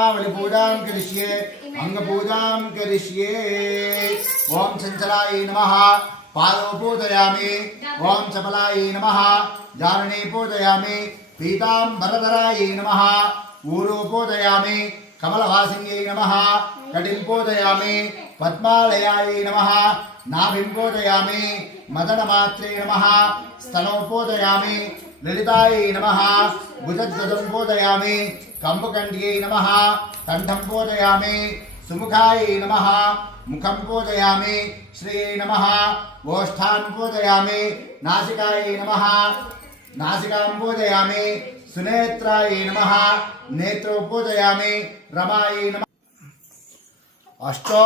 नामावलिपूजां करिष्ये अंगपूजां करिष्ये। ओम चंचलाय नमः पादौ पूजयामि। ओम चपलाय नमः जानने पूजयामि। पीताम्बरधराय नमः ऊरू पूजयामि। कमलवासिन्यै नमः कटिं पूजयामि। पद्मालयाय नमः नाभिं पूजयामि। मदनमात्रे नमः स्तनौ पूजयामि। ललिताय नमः भुजद्वयं पूजयामि। कंबकण्ड्यै नमः कंठं पूजयामि। सुमुखाय नमः मुखं पूजयामि। श्रियै नमः ओष्ठान् पूजयामि। नासिकाय नमः नासिकां पूजयामि। सुनेत्राय नमः नेत्रौ पूजयामि। रमायै नमः। अष्टो